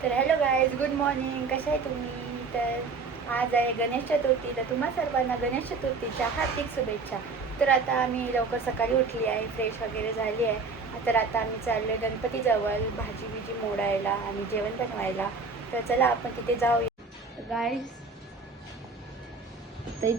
तर hello guys good morning कशा आहे तुम्ही? तर आज आहे गणेश चतुर्थी. तर तुम्हा सर्वांना गणेश चतुर्थीच्या हार्दिक शुभेच्छा. तर आता आम्ही लवकर सकाळी उठली आहे फ्रेश वगैरे झाली आहे. तर आता आम्ही चाललो आहे गणपतीजवळ भाजी बिजी मोडायला आणि जेवण बनवायला. तर चला आपण तिथे जाऊया. गाईज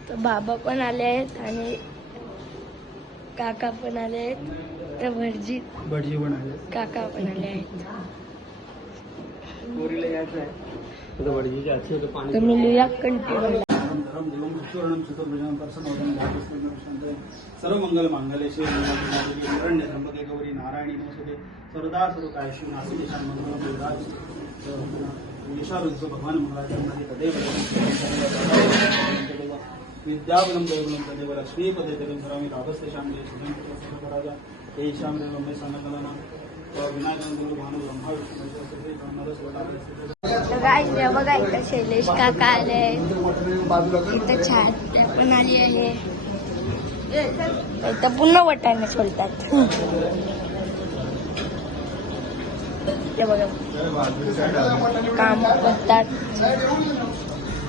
तर बाबा पण आले आहेत आणि काका पण आले आहेत. तर भटजी भटजी पण आहे काका पण आले आहेत. कंटिन्यू. प्रसन्न सर्व मंगल मांगल्ये शिव हिरण्य त्र्यंबके गौरी नारायणी नमस्ते सर्वदा सर्व काय शिव नासी देशान मंगल भगवान मंगलाचरणाने तदेव विद्याबलं दैवलं तदेव लक्ष्मीपदे तदेव धरामि राधस्तेषां ये सुखं राजा तेषां ममे सनकलना बघा इथं शैलेश काका आले. आहेत इथं छान पण आली आहे. इथं पुन्हा वटाने सोडतात ते बघा काम करतात.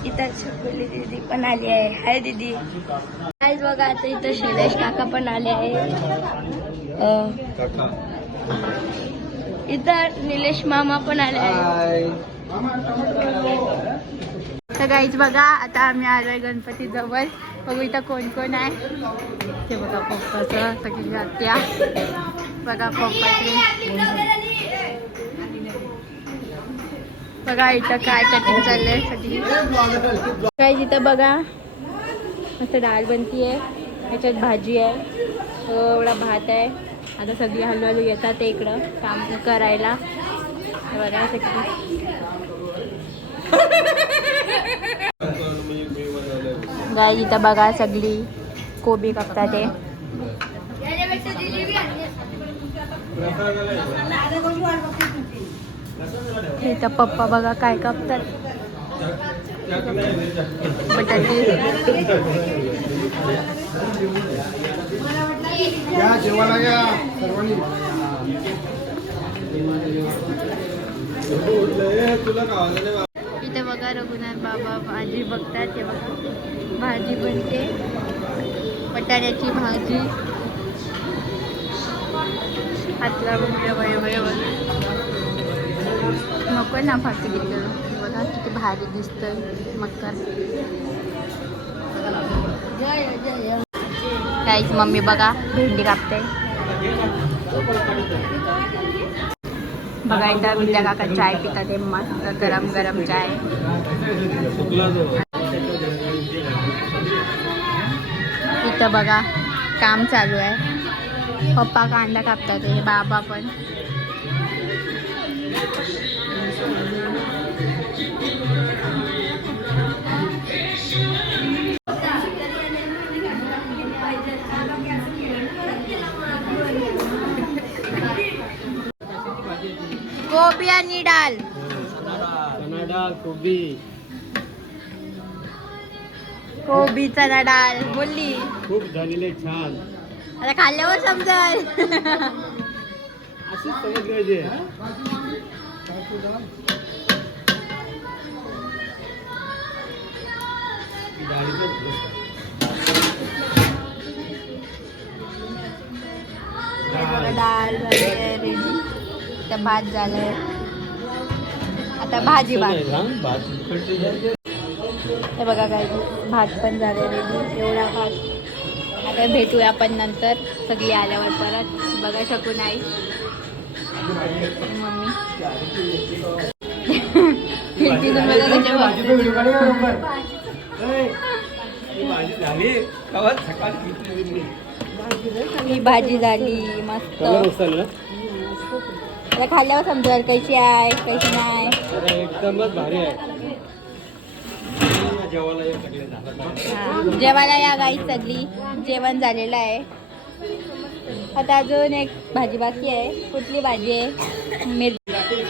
इथं छकुली दीदी पण आली आहे. हाय दीदी. आज बघा आता इथं शैलेश काका पण आले आहे. इथं निलेश मामा पण आले आहे तर गाईज बघा आता आम्ही आलो आहे गणपती जवळ बघू इथं कोण कोण आहे. ते बघा पप्पाचं सगळी आत्या बघा पप्पाची. बघा इथं काय कटिंग चाललंय सगळी. काय इथं बघा. मस्त डाळ बनती आहे ह्याच्यात भाजी आहे. एवढा भात आहे. आता सगळी हलवालू येतात ते इकडं काम करायला. बरं बघा सगळी गाय इथं बघा सगळी कोबी कापतात ते इथं पप्पा बघा काय कापतात. बटाटे. या जेवायला या सर्वांनी. इथे बघा रघुनाथ बाबा भाजी बघतात ते बघा. भाजी बनते. बटाट्याची भाजी. हातला बघूया वय वय नको ना फाटी घेतलं बघा किती भारी दिसतंय जय. काहीच मम्मी बघा भेंडी कापते बघा इथं विद्या काका चाय पितात ते मस्त गरम गरम चाय इथं बघा काम चालू आहे पप्पा कांदा कापतात हे बाबा पण गोबी आणि डाल. कनाडा कोबी. कोबी चना डाळ बोलली. खूप झालेले छान. आता खाल्ल्यावर समजल. असेच समजले हे बघा झाले आता भात झालंय. आता भाजी भात. हे बघा काय भात पण झाले रेडी एवढा भात. आता भेटूया आपण नंतर. सगळी आल्यावर परत. बघा शकू नाही. मम्मी. झाली. घेतली ही भाजी झाली. मस्त. आता खाल्ल्यावर समजेल कशी आहे कशी नाही. एकदमच भारी आहे. जेवायला हा, या गाई सगळी. जेवण झालेलं आहे. आता अजून एक भाजी बाकी आहे. कुठली भाजी आहे? मिरची.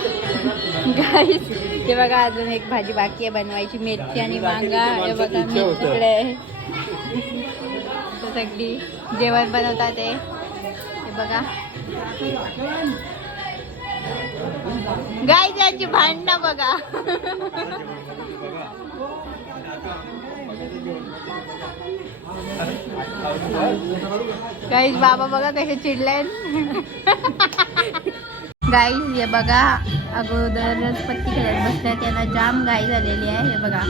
गाईस हे बघा अजून एक भाजी बाकी आहे बनवायची. मिरची आणि वांगा. हे बघा मिरची इकडे आहे सगळी जेवण बनवतात ते हे बघा. गाय त्यांची भांडणं बघा. गाईज, बाबा बघा कसे चिडले गाईज, हे बघा, अगोदरच पत्ती खेळत बसल्या जाम गाय झालेली आहे, हे बघा.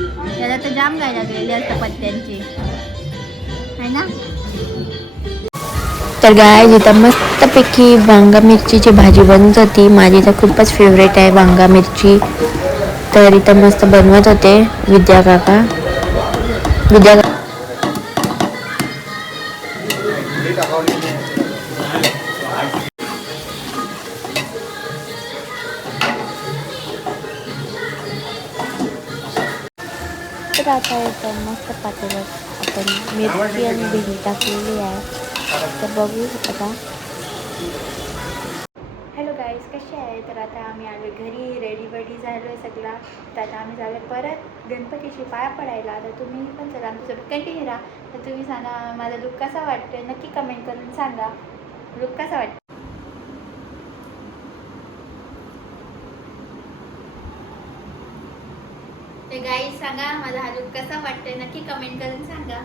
जाम गाय लागलेली पत्त्यांची आहे ना? तर गाय इथं मस्तपैकी वांगा मिरचीची भाजी बनत होती. माझी तर खूपच फेवरेट आहे वांगा मिरची. तर इथं मस्त बनवत होते विद्या काका. विद्या तर आता मस्त पातेल्यात आपण मिरची आणि भेंडी टाकलेली आहे. तर बघू आता. हॅलो गाईज कसे आहे तर आता आम्ही आलो घरी रेडी वेडी झालो आहे सगळा. तर आता आम्ही झालो परत गणपतीशी पाया पडायला. तर तुम्ही पण चला आमच्यासोबत कंटिन्यू राहा. तर तुम्ही सांगा माझा लुक कसा वाटतोय? नक्की कमेंट करून सांगा. लुक कसा वाटतो ते गाईज सांगा माझा हा लुक कसा वाटतोय? नक्की कमेंट करून सांगा.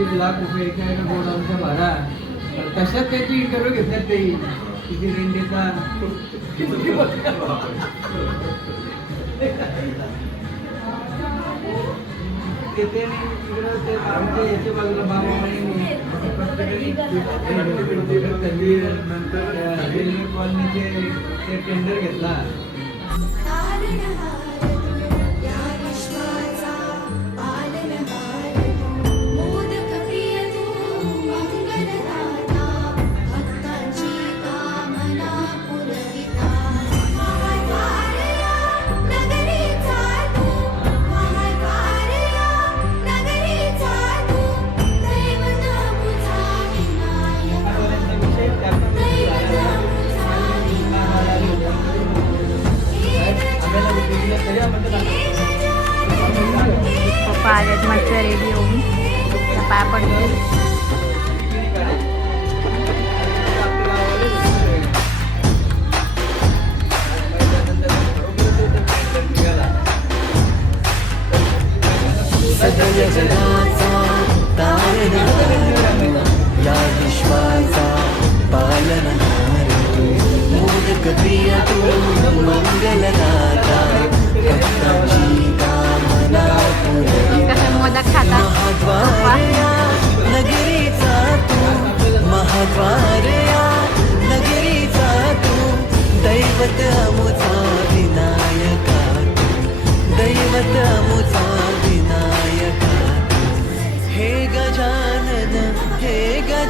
दीड लाख रुपये एका एका गोडाऊनचा भाडा तर कशात त्याची इंटरव्ह्यू घेतल्यात ते किती रेंट तिकडं ते आमच्या याच्या बाजूला बाबा म्हणे त्यांनी नंतर रेल्वे कॉलनीचे ते टेंडर घेतला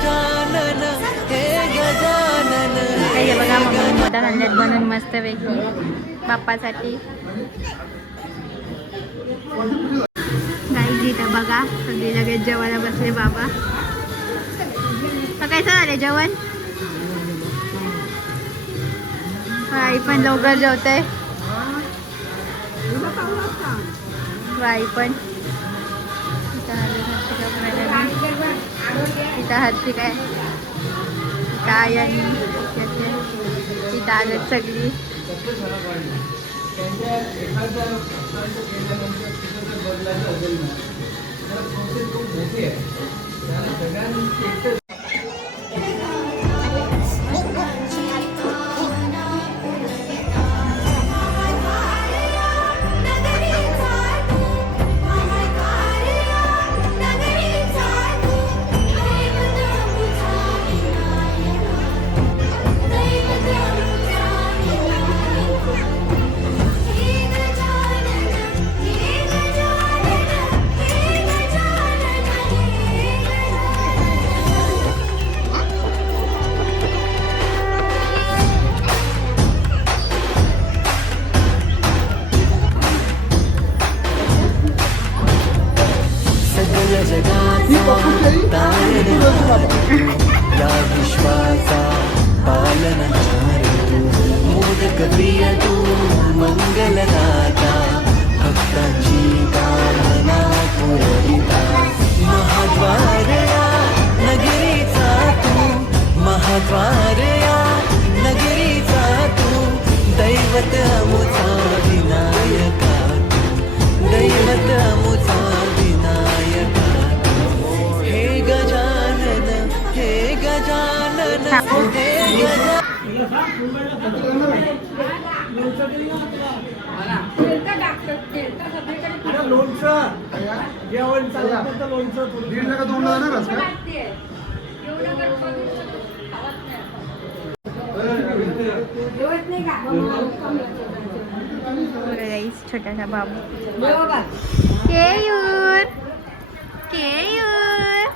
गजानन हे गजानन हे बघा मम्मी मोदक आणल्यात बनवून मस्तपैकी बाप्पासाठी. गाई इथं बघा सगळे लगेच जेवायला बसले बाबा. सकाळचं झाले जेवण. आई पण लवकर जेवते. आई पण. इथं आले हर्षिका आहे काय आणि इथं आलेत सगळी. दीड छोटासा बाबू. केयूर केयूर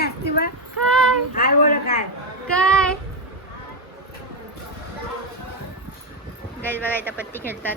असते बा काय बोल काय काय गाईज बघा पत्ती खेळतात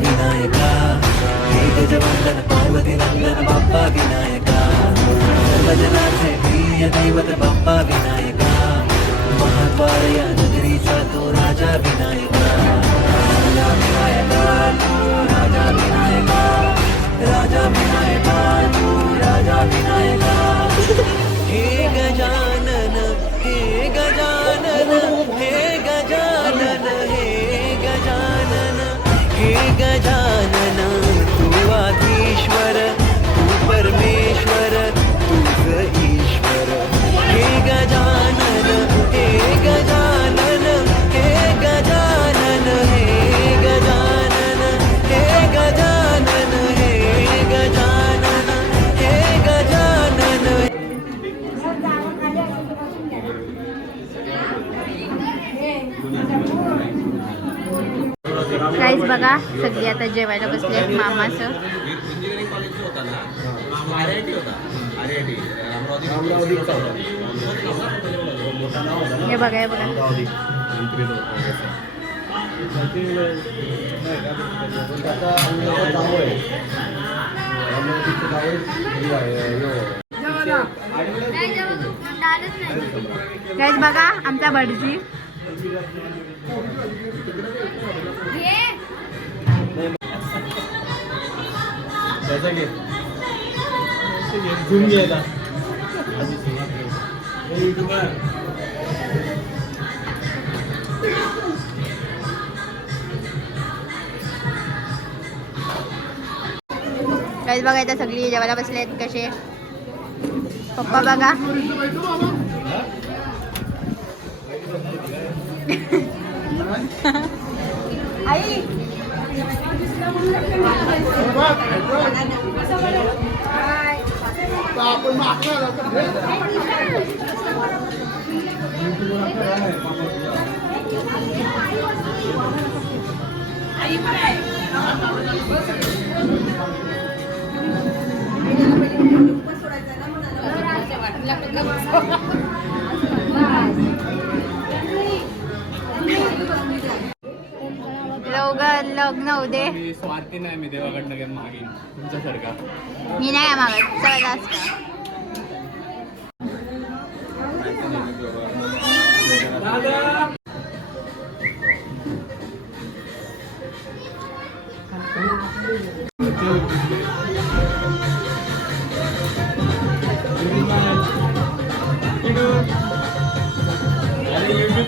వినాయక హే గజవందన పార్వతి నందన బాప్ప వినాయక సర్వజనాథే ప్రియ దైవత బాప్ప వినాయక మహాద్వారయ నగరీశ తో రాజా వినాయక రాజా వినాయక రాజా వినాయక రాజా వినాయక రాజా వినాయక बघा सगळी आता जेवायला बसली आहेत मामाचं. हे बघा हे बघा. बघा आमचा भटजी. त्याचा घे. झूम घ्यायला काहीच बघायचं सगळी जेवायला बसले आहेत कसे. पप्पा बघा. आई. लवकर होऊ दे मी स्वार्थी नाही मी देवाकडनं काय मागेन. तुमच्यासारखा. मी नाही मागत. चला जास्त.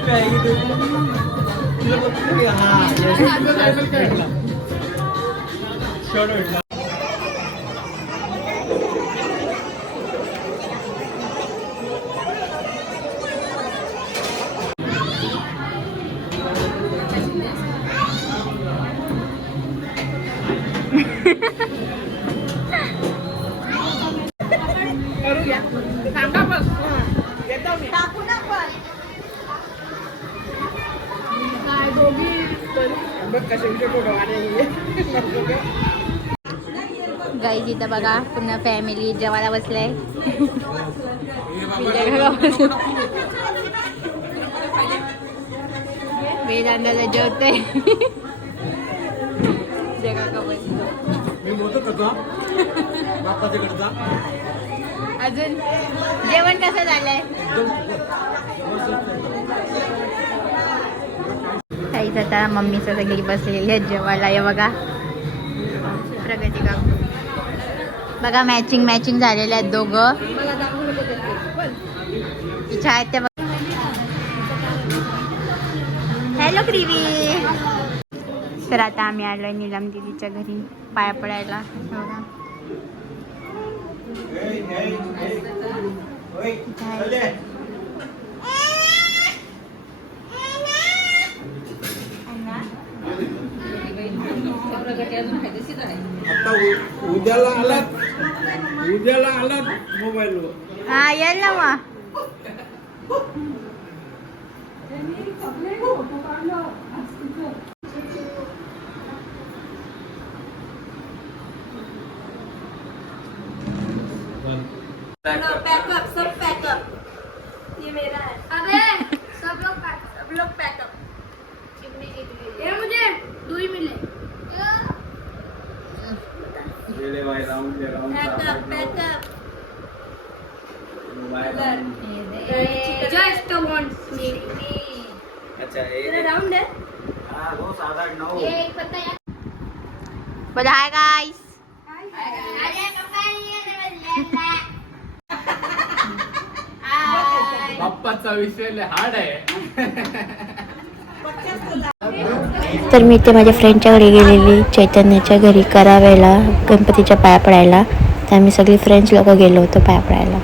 गाईज इथं बघा पूर्ण फॅमिली जेवायला बसलाय. वेदांताला जेवतोय. जगा का मी अजून जेवण कसं झालंय? काहीच आता मम्मीचं सगळी बसलेली आहे जेवायला. हे बघा. प्रगती का बघा मॅचिंग मॅचिंग झालेल्या आहेत दोघं. इच्छा आहेत त्या हॅलो प्रिवी तर आता आम्ही आलोय नीलम दिदीच्या घरी पाया पडायला. बघा उद्याला आलात? उद्याला आला मोबाईलवर. हा येईल ना मग. पैकअप पैकअप जस्ट वन अच्छा तेरा राउंड है सात आठ नऊ. यार बोला हाय गाईस बाप्पाचा विषय हार्ड आहे. तर मी ते माझ्या फ्रेंडच्या घरी गेलेली चैतन्याच्या घरी करावेला गणपतीच्या पाया पडायला. तर आम्ही सगळी फ्रेंड्स लोक गेलो होतो पाया पडायला.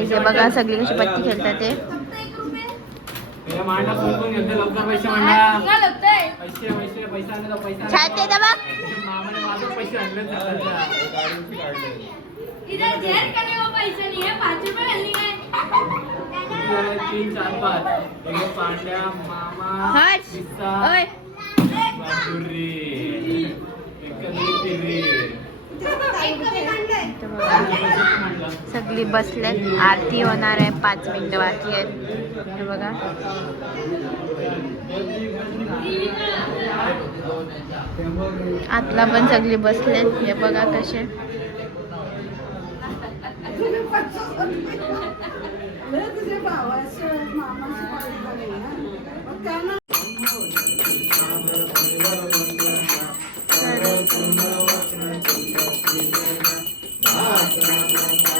हे बघा सगळी कशी पत्ती खेळतात ते. मांडा कोण कोण घेतले लवकर पैसे मांडा क्या लगता है पैसे पैसे पैसे आणले तर पैसे छान ते बघ मामाने माझं पैसे आणले इधर जेल करने को पैसे नहीं है पाँच रुपए मिलनी है तीन चार पाच. एक पांड्या मामा हर्ष पिस्ता ओय. बापरे. एकंदरीत रे. सगळी बसल्यात. आरती होणार आहे. पाच मिनिटं बाकी आहेत. हे बघा. आतला पण सगळी बसलेत हे बघा कसे. मामा Obrigada.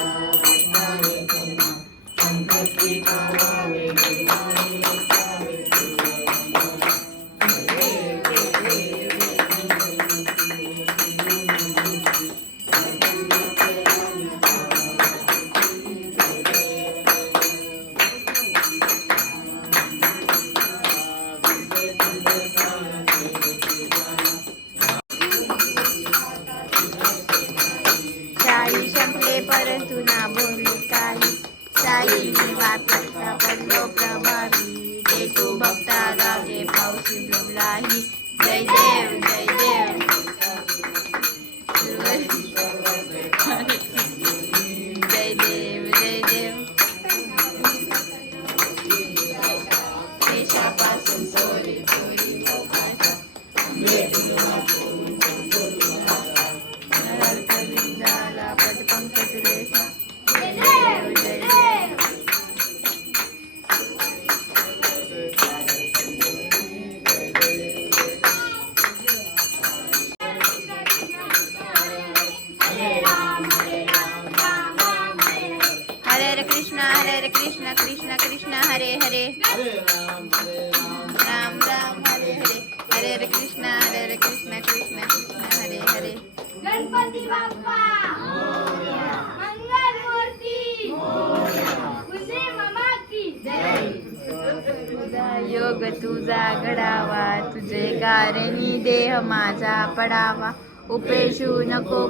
माझा पडावा उपेशू नको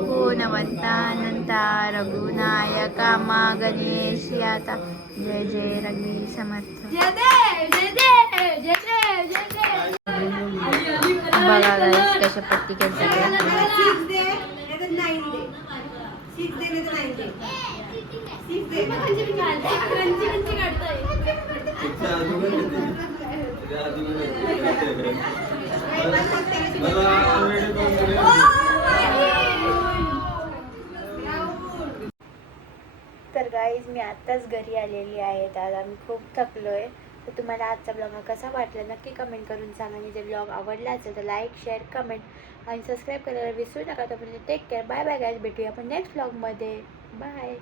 नंता रघुनायका मा गणेश याता जय जय रघुवी समर्थ बघा गाईस कशा पट्टी करतात तर गाईज मी आत्ताच घरी आलेली आहे. दादा आम्ही खूप थकलो आहे तर तुम्हाला आजचा ब्लॉग हा कसा वाटला नक्की कमेंट करून सांगा. आणि जर ब्लॉग आवडला असेल तर लाईक शेअर कमेंट आणि सबस्क्राईब करायला विसरू नका. तोपर्यंत take care bye bye guys भेटूया आपण नेक्स्ट ब्लॉगमध्ये बाय